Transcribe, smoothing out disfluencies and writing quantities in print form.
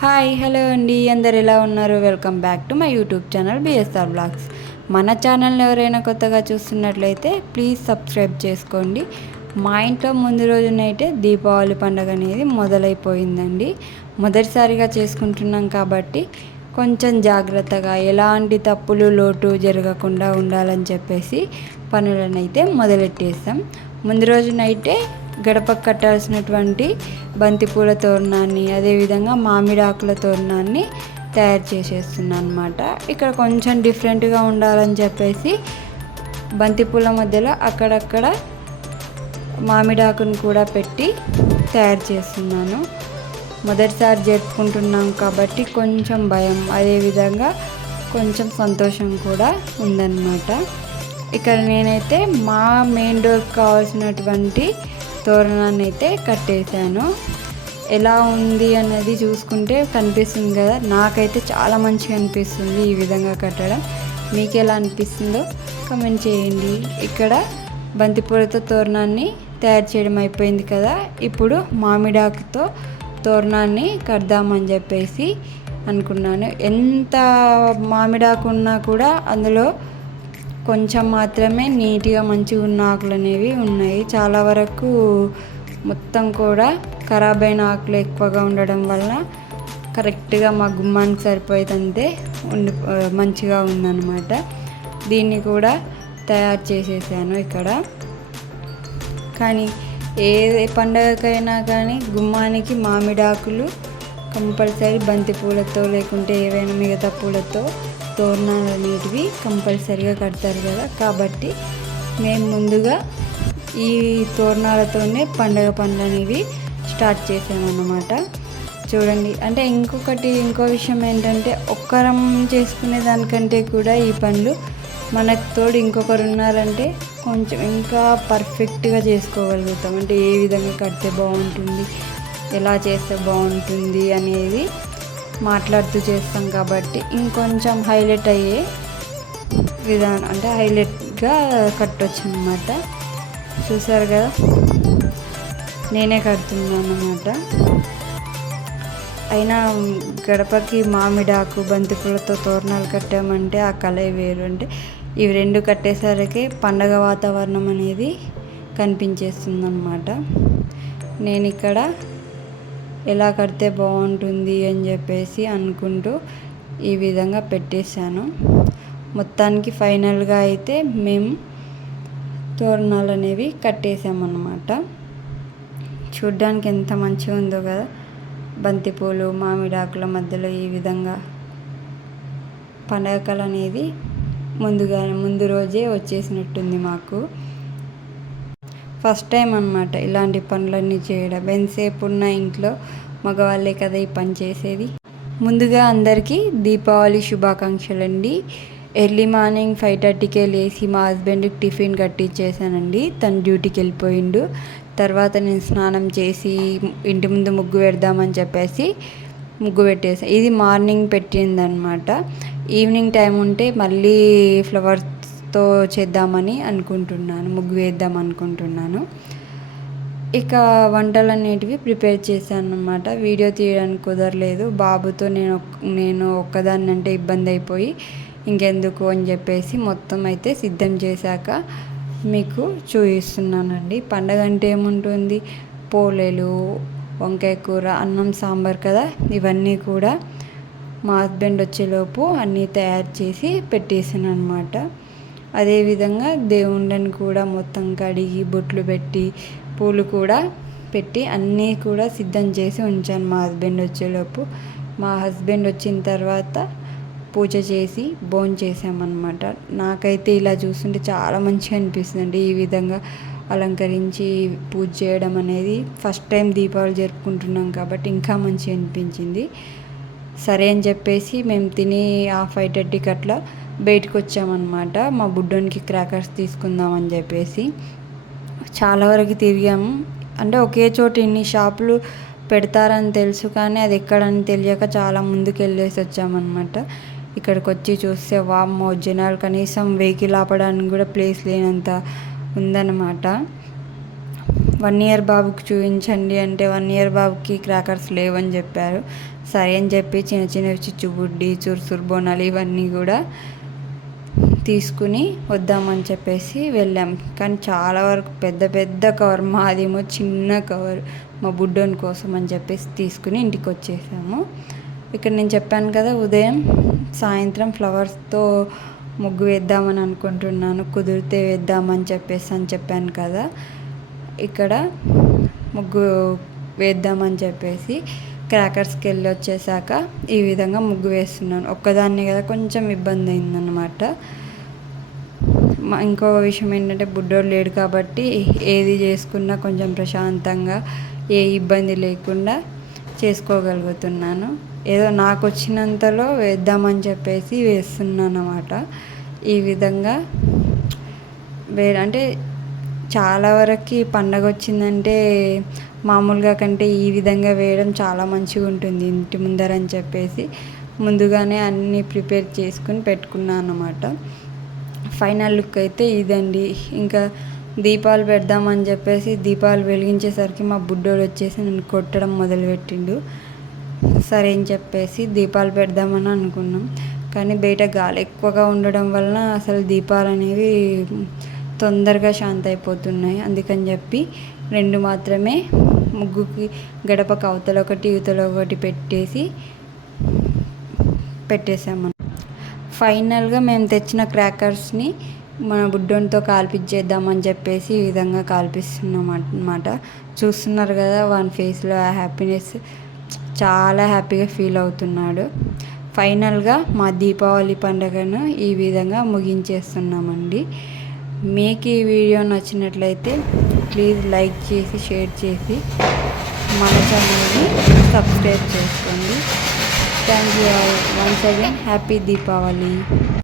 Hi hello అండి, అందరు ఎలా ఉన్నారు? Welcome back to my YouTube channel BSR blogs. మన ఛానల్ని ఎవరైనా కొత్తగా చూస్తున్నట్లయితే ప్లీజ్ సబ్స్క్రైబ్ చేసుకోండి. మా ఇంట్లో ముందు రోజునైతే దీపావళి పండుగ అనేది మొదలైపోయిందండి. మొదటిసారిగా చేసుకుంటున్నాం కాబట్టి కొంచెం జాగ్రత్తగా ఎలాంటి తప్పులు లోటు జరగకుండా ఉండాలని చెప్పేసి పనులనైతే మొదలెట్టేస్తాం. ముందు రోజునైతే గడపకు కట్టాల్సినటువంటి బంతిపూల తోరణాన్ని, అదేవిధంగా మామిడి ఆకుల తోరణాన్ని తయారు చేసేస్తున్నాను అనమాట. ఇక్కడ కొంచెం డిఫరెంట్గా ఉండాలని చెప్పేసి బంతిపూల మధ్యలో అక్కడక్కడ మామిడి ఆకును కూడా పెట్టి తయారు చేస్తున్నాను. మొదటిసారి జరుపుకుంటున్నాం కాబట్టి కొంచెం భయం, అదేవిధంగా కొంచెం సంతోషం కూడా ఉందన్నమాట. ఇక్కడ నేనైతే మా మెయిన్ డోర్కి కావాల్సినటువంటి తోరణాన్ని అయితే కట్టేశాను. ఎలా ఉంది అన్నది చూసుకుంటే కనిపిస్తుంది కదా, నాకైతే చాలా మంచిగా అనిపిస్తుంది ఈ విధంగా కట్టడం. మీకు ఎలా అనిపిస్తుందో కామెంట్ చేయండి. ఇక్కడ బంతిపూలతో తోరణాన్ని తయారు చేయడం అయిపోయింది కదా, ఇప్పుడు మామిడాకుతో తోరణాన్ని కడదామని చెప్పేసి అనుకున్నాను. ఎంత మామిడాకు ఉన్నా కూడా అందులో కొంచెం మాత్రమే నీట్గా మంచిగా ఉన్న ఆకులు అనేవి ఉన్నాయి. చాలా వరకు మొత్తం కూడా ఖరాబ్ అయిన ఆకులు ఎక్కువగా ఉండడం వల్ల కరెక్ట్గా మా గుమ్మానికి సరిపోయేదంతే మంచిగా ఉందన్నమాట. దీన్ని కూడా తయారు చేసేసాను ఇక్కడ. కానీ ఏ పండగకైనా కానీ గుమ్మానికి మామిడాకులు కంపల్సరీ బంతి పూలతో లేకుంటే ఏవైనా మిగతా పూలతో తోరణాలు అనేటివి కంపల్సరీగా కడతారు కదా, కాబట్టి మేము ముందుగా ఈ తోరణాలతోనే పండగ పనులు అనేవి స్టార్ట్ చేసామన్నమాట. చూడండి, అంటే ఇంకో విషయం ఏంటంటే ఒక్కరం చేసుకునే దానికంటే కూడా ఈ పనులు మనకు తోడు ఇంకొకరు ఉన్నారంటే కొంచెం ఇంకా పర్ఫెక్ట్గా చేసుకోగలుగుతాం. అంటే ఏ విధంగా కడితే బాగుంటుంది, ఎలా చేస్తే బాగుంటుంది అనేది మాట్లాడుతూ చేస్తాం కాబట్టి ఇంకొంచెం హైలైట్ అయ్యే విధానం, అంటే హైలైట్గా కట్టొచ్చు అన్నమాట. చూసారు కదా, నేనే కడుతున్నాను అన్నమాట. అయినా గడపకి మామిడాకు బంతిపూలతో తోరణాలు కట్టామంటే ఆ కళ వేరు. అంటే ఇవి రెండు కట్టేసరికి పండగ వాతావరణం అనేది కనిపించేస్తుంది అన్నమాట. నేను ఇక్కడ ఎలా కడితే బాగుంటుంది అని చెప్పేసి అనుకుంటూ ఈ విధంగా పెట్టేశాను. మొత్తానికి ఫైనల్గా అయితే మేము తోరణాలు అనేవి కట్టేసామన్నమాట. చూడ్డానికి ఎంత మంచిగా ఉందో కదా, బంతిపూలు మామిడాకుల మధ్యలో ఈ విధంగా పండగ కళ అనేది ముందు రోజే వచ్చేసినట్టుంది మాకు. ఫస్ట్ టైం అన్నమాట ఇలాంటి పనులన్నీ చేయడం. ఎంతసేపు ఉన్న ఇంట్లో మగవాళ్ళే కదా ఈ పని చేసేది. ముందుగా అందరికీ దీపావళి శుభాకాంక్షలు అండి. ఎర్లీ మార్నింగ్ 5:30కే లేచి మా హస్బెండ్కి టిఫిన్ కట్టించేసానండి. తను డ్యూటీకి వెళ్ళిపోయిండు. తర్వాత నేను స్నానం చేసి ఇంటి ముందు ముగ్గు పెడదామని చెప్పేసి ముగ్గు పెట్టేసాను. ఇది మార్నింగ్ పెట్టిందనమాట. ఈవినింగ్ టైం ఉంటే మళ్ళీ ఫ్లవర్స్తో చేద్దామని అనుకుంటున్నాను, ముగ్గు వేద్దాం అనుకుంటున్నాను. ఇక వంటలు అనేటివి ప్రిపేర్ చేశాను అన్నమాట. వీడియో తీయడానికి కుదరలేదు, బాబుతో నేను ఒక్కదాన్ని అంటే ఇబ్బంది అయిపోయి ఇంకెందుకు అని చెప్పేసి మొత్తం అయితే సిద్ధం చేశాక మీకు చూపిస్తున్నానండి. పండగ అంటే ఏముంటుంది, పోలేలు, వంకాయ కూర, అన్నం, సాంబార్ కదా. ఇవన్నీ కూడా మా హస్బెండ్ వచ్చేలోపు అన్నీ తయారు చేసి పెట్టేసాను అనమాట. అదేవిధంగా దేవుళ్ళని కూడా మొత్తం కడిగి బొట్లు పెట్టి పూలు కూడా పెట్టి అన్నీ కూడా సిద్ధం చేసి ఉంచాను మా హస్బెండ్ వచ్చేలోపు. మా హస్బెండ్ వచ్చిన తర్వాత పూజ చేసి భోంచేసామన్నమాట. నాకైతే ఇలా చూస్తుంటే చాలా మంచిగా అనిపిస్తుంది. ఈ విధంగా అలంకరించి పూజ చేయడం అనేది ఫస్ట్ టైం దీపావళి జరుపుకుంటున్నాం కాబట్టి ఇంకా మంచిగా అనిపించింది. సరే అని చెప్పేసి మేము తిని 5:30కి అట్లా బయటకు వచ్చామన్నమాట. మా బుడ్డోనికి క్రాకర్స్ తీసుకుందామని చెప్పేసి చాలా వరకు తిరిగాము. అంటే ఒకే చోట ఇన్ని షాపులు పెడతారని తెలుసు కానీ అది ఎక్కడని తెలియక చాలా ముందుకు వెళ్ళేసి వచ్చామన్నమాట. ఇక్కడికి వచ్చి చూస్తే వామ్మో, జనాలు కనీసం వెహికల్ ఆపడానికి కూడా ప్లేస్ లేనంత ఉందన్నమాట. 1 ఇయర్ బాబుకి చూపించండి అంటే 1 ఇయర్ బాబుకి క్రాకర్స్ లేవని చెప్పారు. సరే అని చెప్పి చిన్న చిన్నవి చిచ్చుబుడ్డి చురుసురు బోనాలు ఇవన్నీ కూడా తీసుకుని వద్దామని చెప్పేసి వెళ్ళాం. కానీ చాలా వరకు పెద్ద పెద్ద కవర్, మాదేమో చిన్న కవర్ మా బుడ్డోని కోసం అని చెప్పేసి తీసుకుని ఇంటికి వచ్చేసాము. ఇక్కడ నేను చెప్పాను కదా ఉదయం సాయంత్రం ఫ్లవర్స్తో ముగ్గు వేద్దామని అనుకుంటున్నాను, కుదిరితే వేద్దామని చెప్పాను కదా. ఇక్కడ ముగ్గు వేద్దామని చెప్పేసి క్రాకర్స్కి వెళ్ళి వచ్చేసాక ఈ విధంగా ముగ్గు వేస్తున్నాను. ఒక్కదాన్ని కదా కొంచెం ఇబ్బంది అయిందనమాట. ఇంకో విషయం ఏంటంటే బుడ్డోడు లేడు కాబట్టి ఏది చేసుకున్నా కొంచెం ప్రశాంతంగా ఏ ఇబ్బంది లేకుండా చేసుకోగలుగుతున్నాను. ఏదో నాకు వచ్చినంతలో వేద్దామని చెప్పేసి వేస్తున్నాను అన్నమాట. ఈ విధంగా అంటే చాలా వరకు పండగ వచ్చిందంటే మామూలుగా కంటే ఈ విధంగా వేయడం చాలా మంచిగా ఉంటుంది ఇంటి ముందర అని చెప్పేసి ముందుగానే అన్నీ ప్రిపేర్ చేసుకుని పెట్టుకున్నాను అన్నమాట. ఫైనల్ లుక్ అయితే ఇదండి. ఇంకా దీపాలు పెడదామని చెప్పేసి దీపాలు వెలిగించేసరికి మా బుడ్డోడు వచ్చేసి నన్ను కొట్టడం మొదలుపెట్టిండు. సరే అని చెప్పేసి దీపాలు పెడదామని అనుకున్నాం. కానీ బయట గాలి ఎక్కువగా ఉండడం వలన అసలు దీపాలు అనేవి తొందరగా శాంతి అయిపోతున్నాయి. అందుకని చెప్పి 2 మాత్రమే ముగ్గుకి గడపకు అవతల ఒకటి ఇవతల ఒకటి పెట్టేసాము. ఫైనల్గా మేము తెచ్చిన క్రాకర్స్ని మన బుడ్డోనితో కాల్పించేద్దామని చెప్పేసి ఈ విధంగా కాల్పిస్తున్నాం అన్నమాట. చూస్తున్నారు కదా వాని ఫేస్లో హ్యాపీనెస్, చాలా హ్యాపీగా ఫీల్ అవుతున్నాడు. ఫైనల్గా మా దీపావళి పండుగను ఈ విధంగా ముగించేస్తున్నామండి. మీకు ఈ వీడియో నచ్చినట్లయితే ప్లీజ్ లైక్ చేసి షేర్ చేసి మన ఛానల్ని సబ్స్క్రైబ్ చేసుకోండి. Thank you all. Once again happy Deepavali.